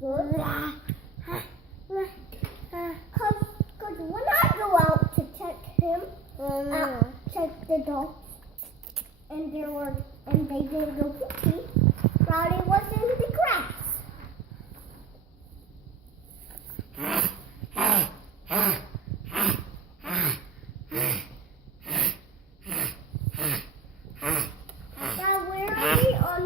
good. Cause when I go out to check him, check the dog, and they didn't go pee. Rowdy was in the grass. Now where are we on?